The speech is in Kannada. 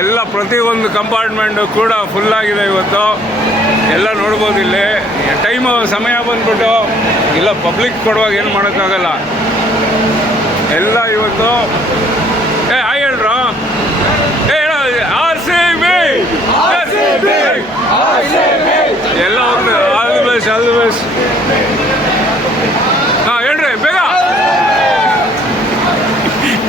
ಎಲ್ಲ ಪ್ರತಿಯೊಂದು ಕಂಪಾರ್ಟ್ಮೆಂಟು ಕೂಡ ಫುಲ್ಲಾಗಿದೆ ಇವತ್ತು. ಎಲ್ಲ ನೋಡ್ಬೋದು. ಇಲ್ಲಿ ಟೈಮು ಸಮಯ ಬಂದ್ಬಿಟ್ಟು ಇಲ್ಲ ಪಬ್ಲಿಕ್ ಕೊಡುವಾಗ ಏನು ಮಾಡೋಕ್ಕಾಗಲ್ಲ. ಎಲ್ಲ ಇವತ್ತು ಹೇಳ್ರು RCB